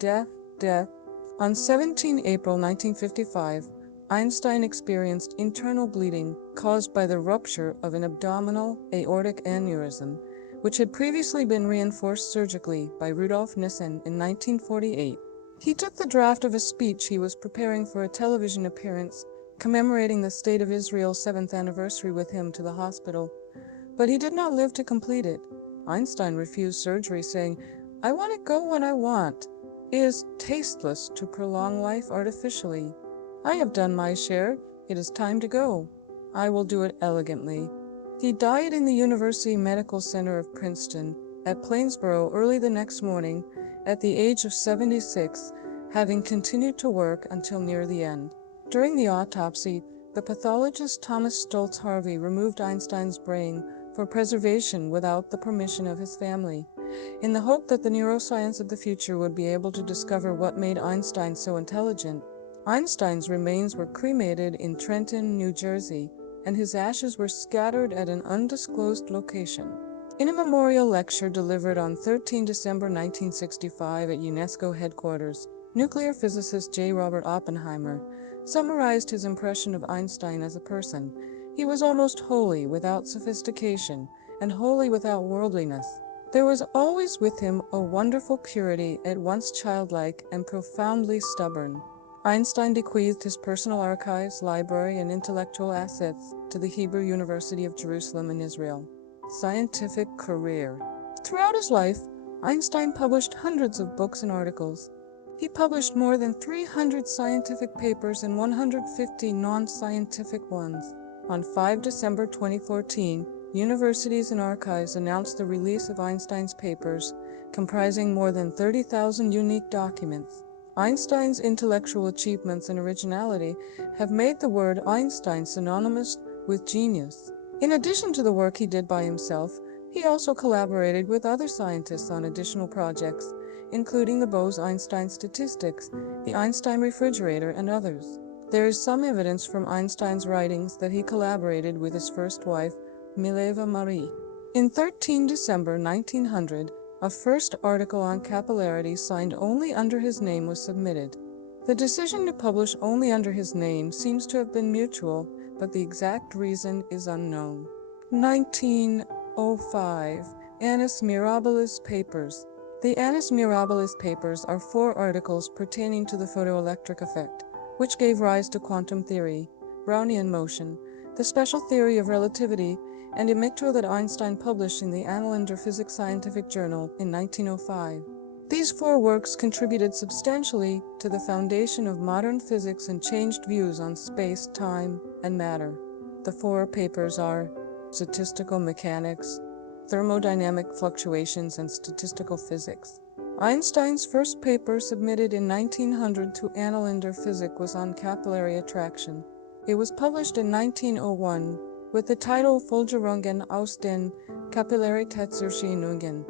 Death. On 17 April 1955, Einstein experienced internal bleeding caused by the rupture of an abdominal aortic aneurysm, which had previously been reinforced surgically by Rudolf Nissen in 1948. He took the draft of a speech he was preparing for a television appearance commemorating the State of Israel's 7th anniversary with him to the hospital, but he did not live to complete it. Einstein refused surgery, saying, "I want to go when I want. It is tasteless to prolong life artificially. I have done my share. It is time to go. I will do it elegantly." He died in the University Medical Center of Princeton at Plainsboro early the next morning at the age of 76, having continued to work until near the end. During the autopsy, the pathologist Thomas Stoltz Harvey removed Einstein's brain for preservation without the permission of his family, in the hope that the neuroscience of the future would be able to discover what made Einstein so intelligent. Einstein's remains were cremated in Trenton, New Jersey, and his ashes were scattered at an undisclosed location. In a memorial lecture delivered on 13 December 1965 at UNESCO headquarters, nuclear physicist J. Robert Oppenheimer summarized his impression of Einstein as a person. He was almost holy without sophistication, and holy without worldliness. There was always with him a wonderful purity, at once childlike and profoundly stubborn. Einstein bequeathed his personal archives, library, and intellectual assets to the Hebrew University of Jerusalem in Israel. Scientific career. Throughout his life, Einstein published hundreds of books and articles. He published more than 300 scientific papers and 150 non-scientific ones. On 5 December 2014, universities and archives announced the release of Einstein's papers, comprising more than 30,000 unique documents. Einstein's intellectual achievements and originality have made the word Einstein synonymous with genius. In addition to the work he did by himself, he also collaborated with other scientists on additional projects, including the Bose-Einstein statistics, the Einstein refrigerator, and others. There is some evidence from Einstein's writings that he collaborated with his first wife, Mileva Marie. In 13 December 1900, a first article on capillarity signed only under his name was submitted. The decision to publish only under his name seems to have been mutual, but the exact reason is unknown. 1905, Annus Mirabilis Papers. The Annus Mirabilis Papers are 4 articles pertaining to the photoelectric effect, which gave rise to quantum theory, Brownian motion, the special theory of relativity, and a micro that Einstein published in the Annalen der Physik Scientific Journal in 1905. These 4 works contributed substantially to the foundation of modern physics and changed views on space, time, and matter. The 4 papers are Statistical Mechanics, Thermodynamic Fluctuations, and Statistical Physics. Einstein's first paper, submitted in 1900 to Annalen der Physik, was on capillary attraction. It was published in 1901 with the title Folgerungen aus den Kapillaritätserscheinungen,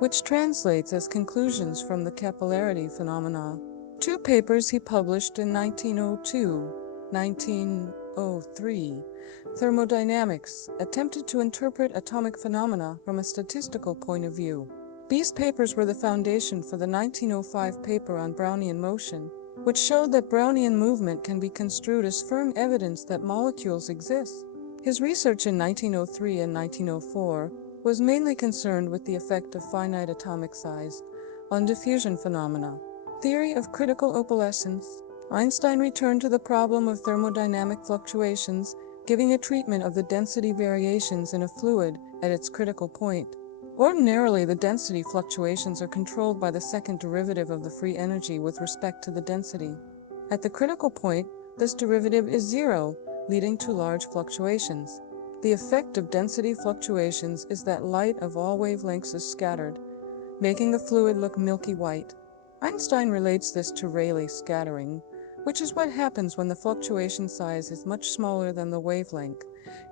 which translates as Conclusions from the Capillarity Phenomena. 2 papers he published in 1902, 1903. Thermodynamics attempted to interpret atomic phenomena from a statistical point of view. These papers were the foundation for the 1905 paper on Brownian motion, which showed that Brownian movement can be construed as firm evidence that molecules exist. His research in 1903 and 1904 was mainly concerned with the effect of finite atomic size on diffusion phenomena. Theory of critical opalescence. Einstein returned to the problem of thermodynamic fluctuations, giving a treatment of the density variations in a fluid at its critical point. Ordinarily, the density fluctuations are controlled by the second derivative of the free energy with respect to the density. At the critical point, this derivative is 0, leading to large fluctuations. The effect of density fluctuations is that light of all wavelengths is scattered, making the fluid look milky white. Einstein relates this to Rayleigh scattering, which is what happens when the fluctuation size is much smaller than the wavelength,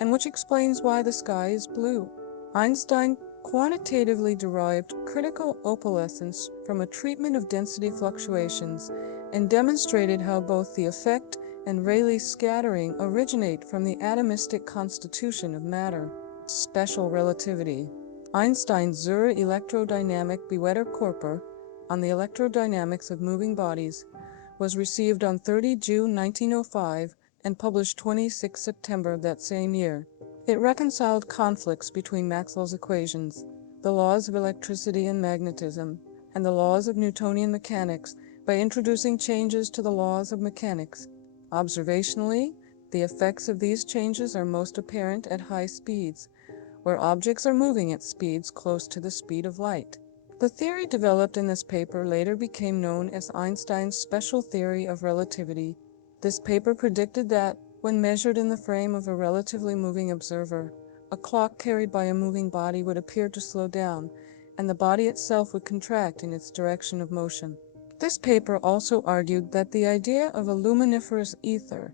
and which explains why the sky is blue. Einstein quantitatively derived critical opalescence from a treatment of density fluctuations and demonstrated how both the effect and Rayleigh scattering originate from the atomistic constitution of matter. Special relativity. Einstein's Zur Elektrodynamik Bewetter Körper on the electrodynamics of moving bodies was received on 30 June 1905 and published 26 September that same year. It reconciled conflicts between Maxwell's equations, the laws of electricity and magnetism, and the laws of Newtonian mechanics by introducing changes to the laws of mechanics. Observationally, the effects of these changes are most apparent at high speeds, where objects are moving at speeds close to the speed of light. The theory developed in this paper later became known as Einstein's special theory of relativity. This paper predicted that, when measured in the frame of a relatively moving observer, a clock carried by a moving body would appear to slow down, and the body itself would contract in its direction of motion. This paper also argued that the idea of a luminiferous ether,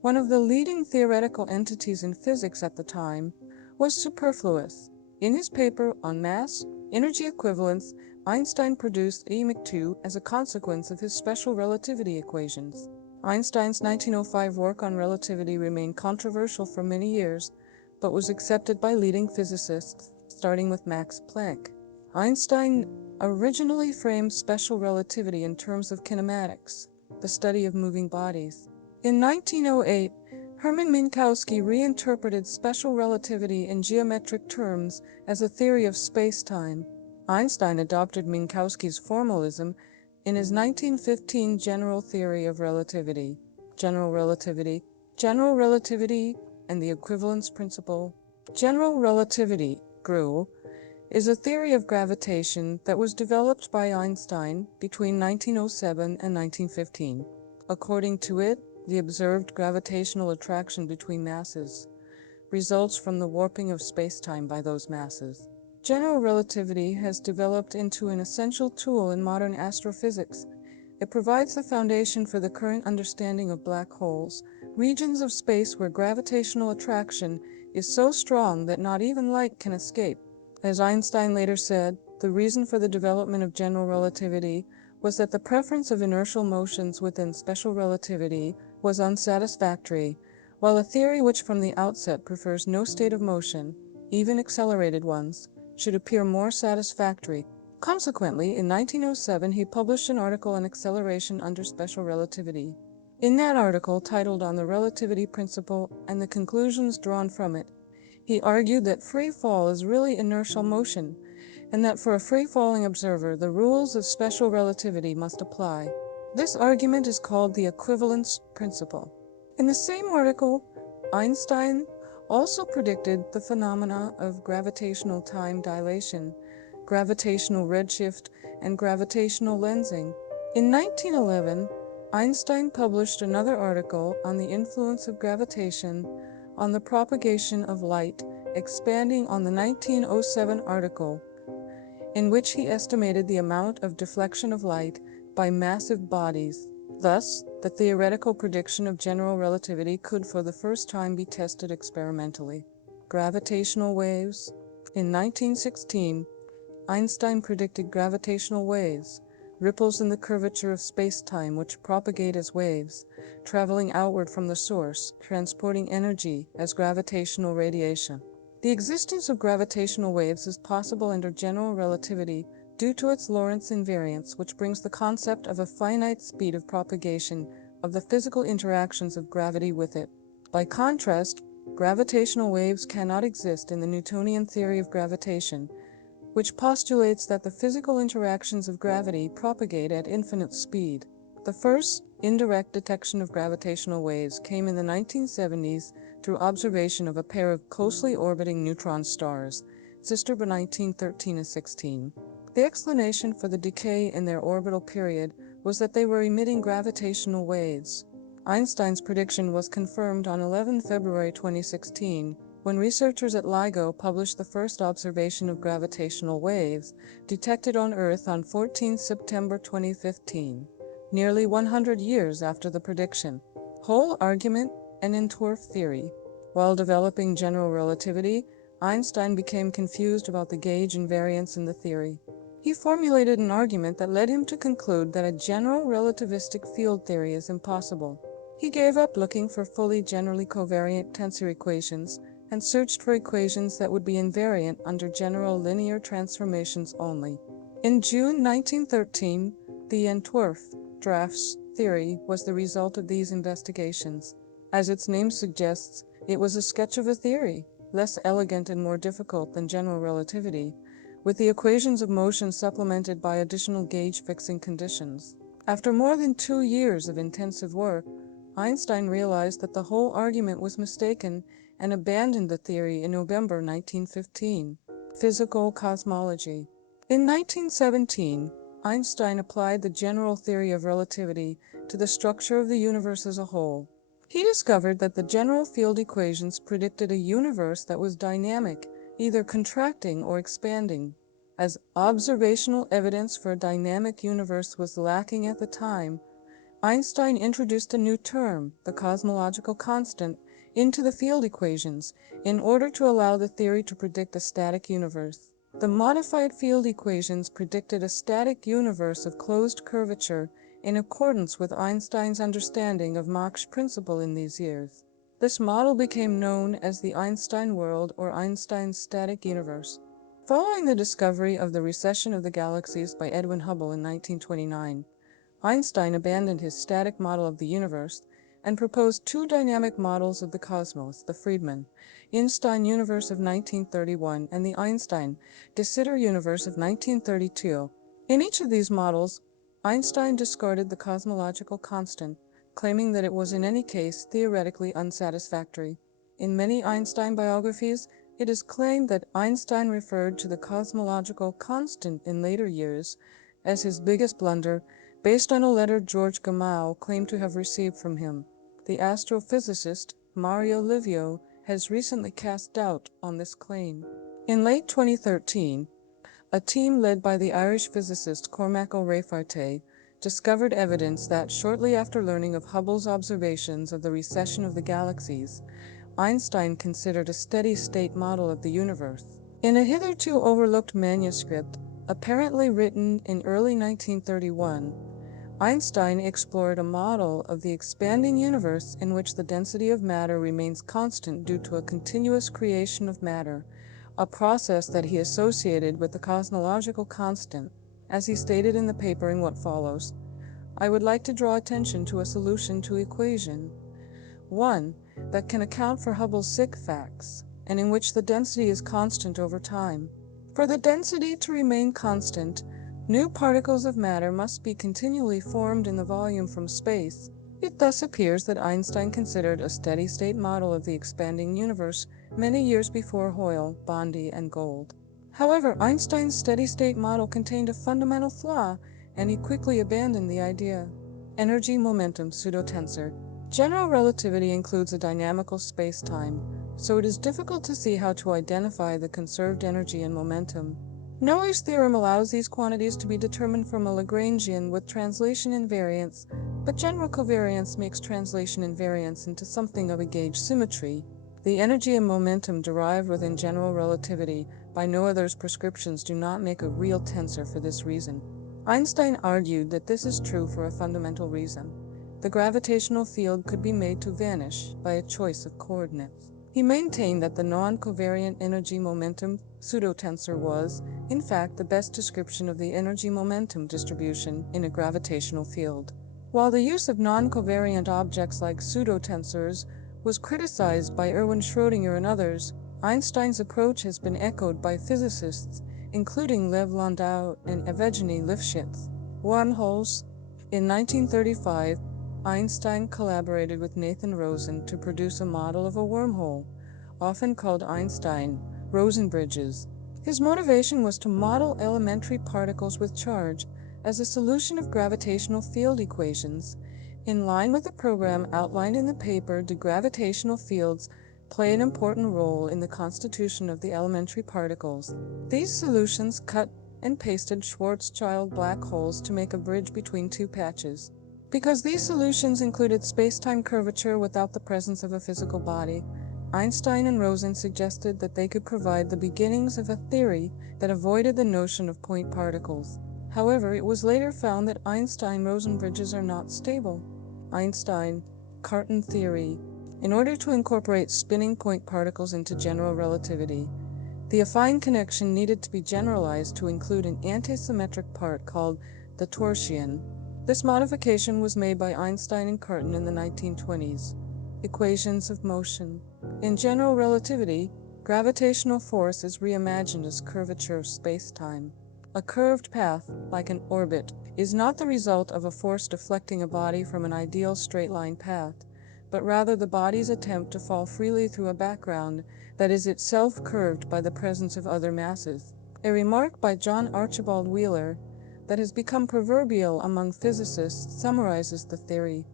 one of the leading theoretical entities in physics at the time, was superfluous. In his paper on mass, energy equivalence, Einstein produced E-2 as a consequence of his special relativity equations. Einstein's 1905 work on relativity remained controversial for many years, but was accepted by leading physicists, starting with Max Planck. Einstein originally framed special relativity in terms of kinematics, the study of moving bodies. In 1908, Hermann Minkowski reinterpreted special relativity in geometric terms as a theory of space-time. Einstein adopted Minkowski's formalism in his 1915 general theory of relativity. General relativity, and the equivalence principle. General relativity, GRU, is a theory of gravitation that was developed by Einstein between 1907 and 1915. According to it, the observed gravitational attraction between masses results from the warping of spacetime by those masses. General relativity has developed into an essential tool in modern astrophysics. It provides the foundation for the current understanding of black holes, regions of space where gravitational attraction is so strong that not even light can escape. As Einstein later said, the reason for the development of general relativity was that the preference of inertial motions within special relativity was unsatisfactory, while a theory which from the outset prefers no state of motion, even accelerated ones, should appear more satisfactory. Consequently, in 1907 he published an article on acceleration under special relativity. In that article, titled On the Relativity Principle and the Conclusions Drawn from It, he argued that free fall is really inertial motion, and that for a free-falling observer, the rules of special relativity must apply. This argument is called the equivalence principle. In the same article, Einstein also predicted the phenomena of gravitational time dilation, gravitational redshift, and gravitational lensing. In 1911, Einstein published another article on the influence of gravitation on the propagation of light, expanding on the 1907 article, in which he estimated the amount of deflection of light by massive bodies. Thus, the theoretical prediction of general relativity could for the first time be tested experimentally. Gravitational waves. In 1916, Einstein predicted gravitational waves, ripples in the curvature of space-time which propagate as waves, traveling outward from the source, transporting energy as gravitational radiation. The existence of gravitational waves is possible under general relativity due to its Lorentz invariance, which brings the concept of a finite speed of propagation of the physical interactions of gravity with it. By contrast, gravitational waves cannot exist in the Newtonian theory of gravitation, which postulates that the physical interactions of gravity propagate at infinite speed. The first indirect detection of gravitational waves came in the 1970s through observation of a pair of closely orbiting neutron stars, sister by 1913 and 16. The explanation for the decay in their orbital period was that they were emitting gravitational waves. Einstein's prediction was confirmed on 11 February 2016, when researchers at LIGO published the first observation of gravitational waves detected on Earth on 14 September 2015, nearly 100 years after the prediction. Whole argument and N-dwarf theory. While developing general relativity, Einstein became confused about the gauge invariance in the theory. He formulated an argument that led him to conclude that a general relativistic field theory is impossible. He gave up looking for fully generally covariant tensor equations and searched for equations that would be invariant under general linear transformations only. In June 1913, the Antwerp drafts theory was the result of these investigations. As its name suggests, it was a sketch of a theory, less elegant and more difficult than general relativity, with the equations of motion supplemented by additional gauge-fixing conditions. After more than 2 years of intensive work, Einstein realized that the whole argument was mistaken and abandoned the theory in November 1915. Physical cosmology. In 1917, Einstein applied the general theory of relativity to the structure of the universe as a whole. He discovered that the general field equations predicted a universe that was dynamic, either contracting or expanding. As observational evidence for a dynamic universe was lacking at the time, Einstein introduced a new term, the cosmological constant, into the field equations in order to allow the theory to predict a static universe. The modified field equations predicted a static universe of closed curvature in accordance with Einstein's understanding of Mach's principle in these years. This model became known as the Einstein world or Einstein's static universe. Following the discovery of the recession of the galaxies by Edwin Hubble in 1929, Einstein abandoned his static model of the universe and proposed two dynamic models of the cosmos, the Friedmann-Einstein universe of 1931 and the Einstein-de Sitter universe of 1932. In each of these models, Einstein discarded the cosmological constant, claiming that it was in any case theoretically unsatisfactory. In many Einstein biographies, it is claimed that Einstein referred to the cosmological constant in later years as his biggest blunder, based on a letter George Gamow claimed to have received from him. The astrophysicist Mario Livio has recently cast doubt on this claim. In late 2013, a team led by the Irish physicist Cormac O'Rafferty discovered evidence that shortly after learning of Hubble's observations of the recession of the galaxies, Einstein considered a steady-state model of the universe. In a hitherto overlooked manuscript, apparently written in early 1931, Einstein explored a model of the expanding universe in which the density of matter remains constant due to a continuous creation of matter, a process that he associated with the cosmological constant. As he stated in the paper in what follows, I would like to draw attention to a solution to equation 1 that can account for Hubble's sick facts, and in which the density is constant over time. For the density to remain constant, new particles of matter must be continually formed in the volume from space. It thus appears that Einstein considered a steady-state model of the expanding universe many years before Hoyle, Bondi, and Gould. However, Einstein's steady-state model contained a fundamental flaw, and he quickly abandoned the idea. Energy-momentum pseudotensor. General relativity includes a dynamical space-time, so it is difficult to see how to identify the conserved energy and momentum. Noyes' theorem allows these quantities to be determined from a Lagrangian with translation invariance, but general covariance makes translation invariance into something of a gauge symmetry. The energy and momentum derived within general relativity by no other's prescriptions do not make a real tensor for this reason. Einstein argued that this is true for a fundamental reason. The gravitational field could be made to vanish by a choice of coordinates. He maintained that the non-covariant energy-momentum pseudotensor was, in fact, the best description of the energy-momentum distribution in a gravitational field. While the use of non-covariant objects like pseudotensors was criticized by Erwin Schrödinger and others, Einstein's approach has been echoed by physicists, including Lev Landau and Evgeny Lifshitz. Wormholes. In 1935, Einstein collaborated with Nathan Rosen to produce a model of a wormhole, often called Einstein-Rosen bridges. His motivation was to model elementary particles with charge as a solution of gravitational field equations. In line with the program outlined in the paper, the gravitational fields play an important role in the constitution of the elementary particles. These solutions cut and pasted Schwarzschild black holes to make a bridge between two patches. Because these solutions included space-time curvature without the presence of a physical body, Einstein and Rosen suggested that they could provide the beginnings of a theory that avoided the notion of point particles. However, it was later found that Einstein-Rosen bridges are not stable. Einstein-Cartan theory. In order to incorporate spinning point particles into general relativity, The affine connection needed to be generalized to include an antisymmetric part called the torsion. This modification was made by Einstein and Cartan in the 1920s. Equations of motion. In general relativity, gravitational force is reimagined as curvature of space-time. A curved path, like an orbit, is not the result of a force deflecting a body from an ideal straight-line path, but rather the body's attempt to fall freely through a background that is itself curved by the presence of other masses. A remark by John Archibald Wheeler that has become proverbial among physicists summarizes the theory.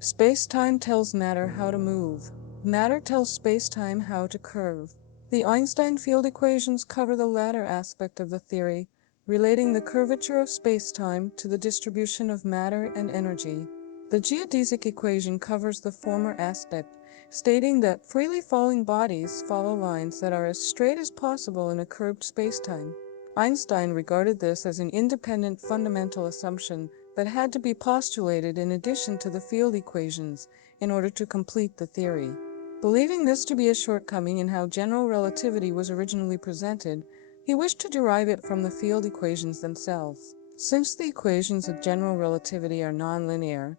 Space-time tells matter how to move. Matter tells space-time how to curve. The Einstein field equations cover the latter aspect of the theory, relating the curvature of space-time to the distribution of matter and energy. The geodesic equation covers the former aspect, stating that freely falling bodies follow lines that are as straight as possible in a curved spacetime. Einstein regarded this as an independent fundamental assumption that had to be postulated in addition to the field equations in order to complete the theory. Believing this to be a shortcoming in how general relativity was originally presented, he wished to derive it from the field equations themselves. Since the equations of general relativity are nonlinear,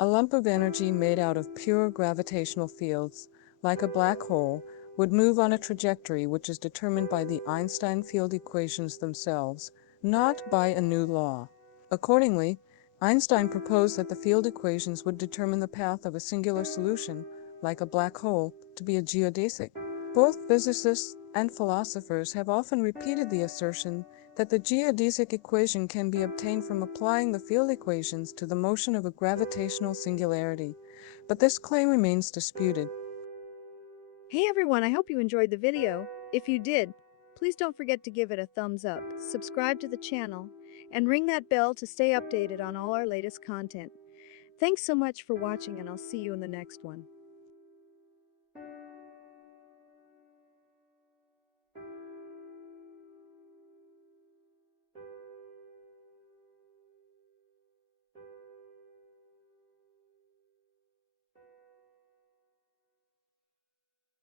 a lump of energy made out of pure gravitational fields, like a black hole, would move on a trajectory which is determined by the Einstein field equations themselves, not by a new law. Accordingly, Einstein proposed that the field equations would determine the path of a singular solution, like a black hole, to be a geodesic. Both physicists and philosophers have often repeated the assertion that the geodesic equation can be obtained from applying the field equations to the motion of a gravitational singularity, but this claim remains disputed. Hey everyone, I hope you enjoyed the video. If you did, please don't forget to give it a thumbs up, subscribe to the channel, and ring that bell to stay updated on all our latest content. Thanks so much for watching, and I'll see you in the next one.